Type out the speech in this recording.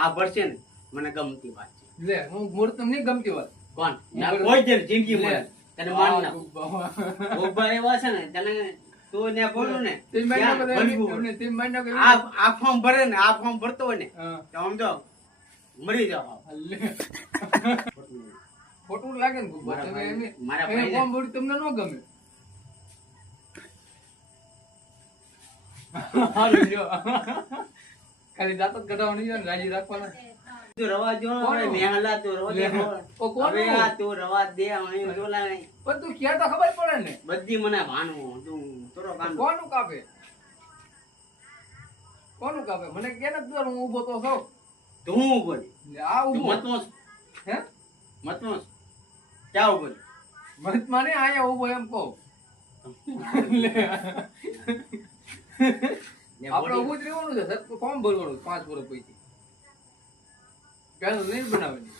આ ભરશે ને મને ગમતી વાત છે. લે હું મૂળ તમને ગમતી વાત કોણ ના કોઈ જ જિંદગી મળે તને માન ના ગોબા એવા છે ને તને તું ને બોલું ને આ ફોર્મ ભરે ને આ ફોર્મ ભરતો હોય ને તો સમજો મરી જાવ. ખોટું લાગે ને ફોર્મ ભર્યું તમને ન ગમે. ખાલી દાંત જ કઢાવવાની છે ને રાજી રાખવાના. તું રવા જો મેહલા તું રવા દે હવે આ તું રવા દે અહીં જોલા નહીં પણ તું ક્યાં તો ખબર પડે ને બધી મને ભાણું તું તોરો કામ કોનું કાપે મને કે ને તું હું ઊભો તો છો તું બોલ આ ઊભો મતનો હે મતનો ક્યાં બોલ મત માને આયા ઊભો એમ કહો. આપણે ઊભું જ રહેવાનું છે ફોર્મ ભરવાનું 5 વર્ષ પછી પેલું નહીં બનાવવાની.